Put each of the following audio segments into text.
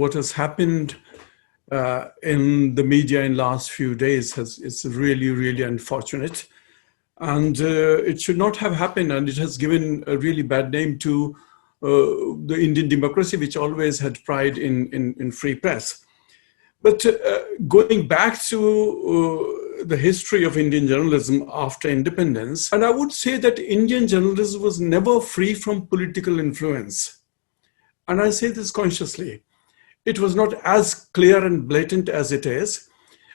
what has happened in the media in last few days is really, really unfortunate. And it should not have happened, and it has given a really bad name to the Indian democracy, which always had pride in free press. But going back to the history of Indian journalism after independence, and I would say that Indian journalism was never free from political influence. And I say this consciously. It was not as clear and blatant as it is,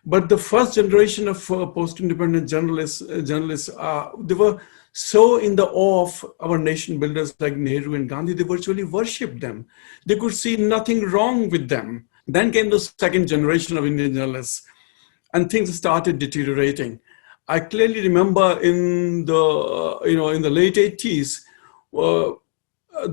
but the first generation of post-independent journalists, they were so in the awe of our nation builders like Nehru and Gandhi, they virtually worshipped them. They could see nothing wrong with them. Then came the second generation of Indian journalists, and things started deteriorating. I clearly remember in the late 80s,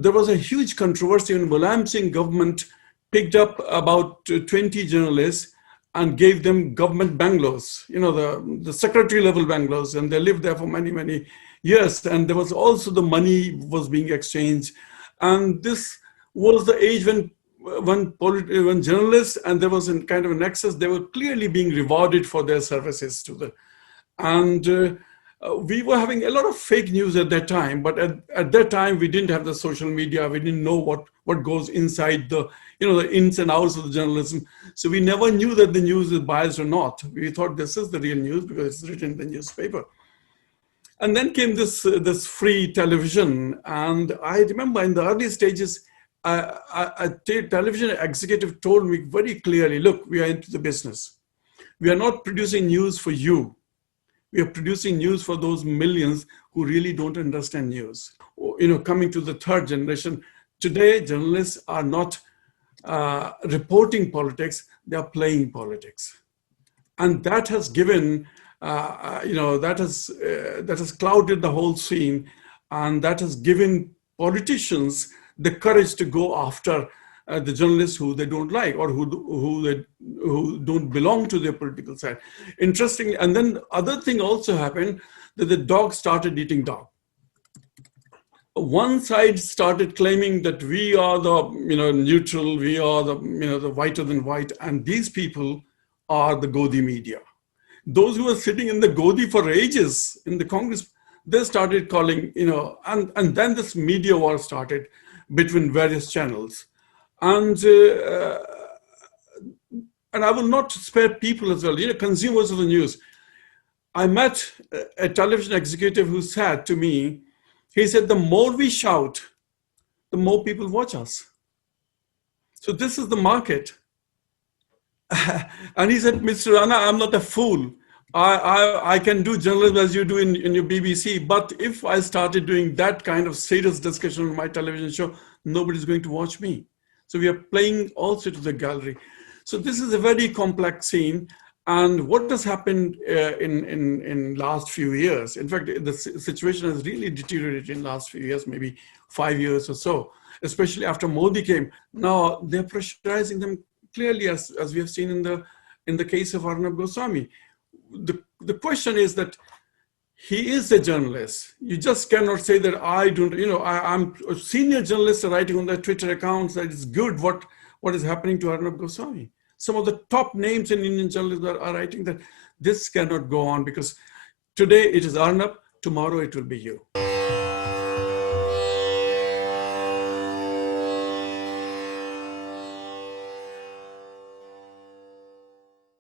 there was a huge controversy when Mulayam Singh government picked up about 20 journalists and gave them government bungalows, the secretary level bungalows, and they lived there for many, many years. And there was also the money was being exchanged. And this was the age when journalists, and there was a kind of a nexus, they were clearly being rewarded for their services to the, and we were having a lot of fake news at that time, but at that time we didn't have the social media, we didn't know what goes inside the, the ins and outs of the journalism. So we never knew that the news is biased or not. We thought this is the real news because it's written in the newspaper. And then came this free television, and I remember in the early stages, a television executive told me very clearly, look, we are into the business. We are not producing news for you. We are producing news for those millions who really don't understand news. Coming to the third generation, today journalists are not reporting politics, they are playing politics. And that has given, that has clouded the whole scene, and that has given politicians the courage to go after the journalists who they don't like or who don't belong to their political side. Interestingly, and then other thing also happened, that the dog started eating dog. One side started claiming that we are the neutral, we are the the whiter than white, and these people are the Godi media. Those who were sitting in the Godi for ages in the Congress, they started calling, and then this media war started between various channels. And I will not spare people as well, consumers of the news. I met a television executive who said to me, he said, the more we shout, the more people watch us. So this is the market. And he said, Mr. Rana, I'm not a fool. I can do journalism as you do in your BBC, but if I started doing that kind of serious discussion on my television show, nobody's going to watch me. So we are playing also to the gallery. So this is a very complex scene. And what has happened in last few years, in fact, the situation has really deteriorated in last few years, maybe 5 years or so, especially after Modi came. Now they're pressurizing them clearly, as we have seen in the case of Arnab Goswami. The question is that he is a journalist. You just cannot say that I don't, I'm a senior journalist writing on their Twitter accounts that it's good what is happening to Arnab Goswami. Some of the top names in Indian journalism are writing that this cannot go on because today it is Arnab, tomorrow it will be you.